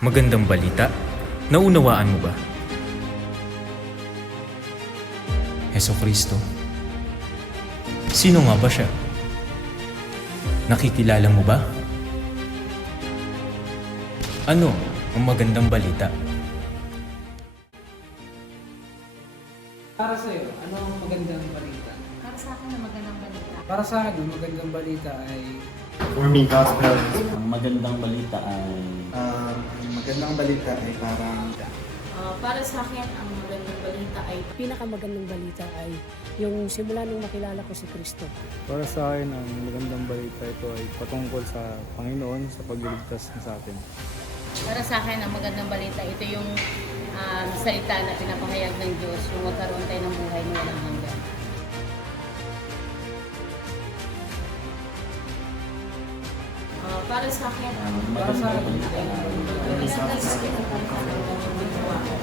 Magandang balita? Naunawaan mo ba? Hesukristo. Sino nga ba siya? Nakikilala mo ba? Ano ang magandang balita? Para sa'yo, ano ang magandang balita? Para sa akin na magandang balita. Para sa akin, ang magandang balita ay For me, gospel. Ang magandang balita ay Ang magandang balita ay parang Para sa akin, ang magandang balita ay Pinakamagandang balita ay yung simula nung makilala ko si Kristo. Para sa akin, ang magandang balita ito ay patungkol sa Panginoon sa pagliligtas niya sa atin. Para sa akin, ang magandang balita, ito yung salita na pinapahayag ng Diyos, yung magkaroon tayo ng buhay na walang hanggan. para sa akin, para sa akin, isang Kristo na para sa akin.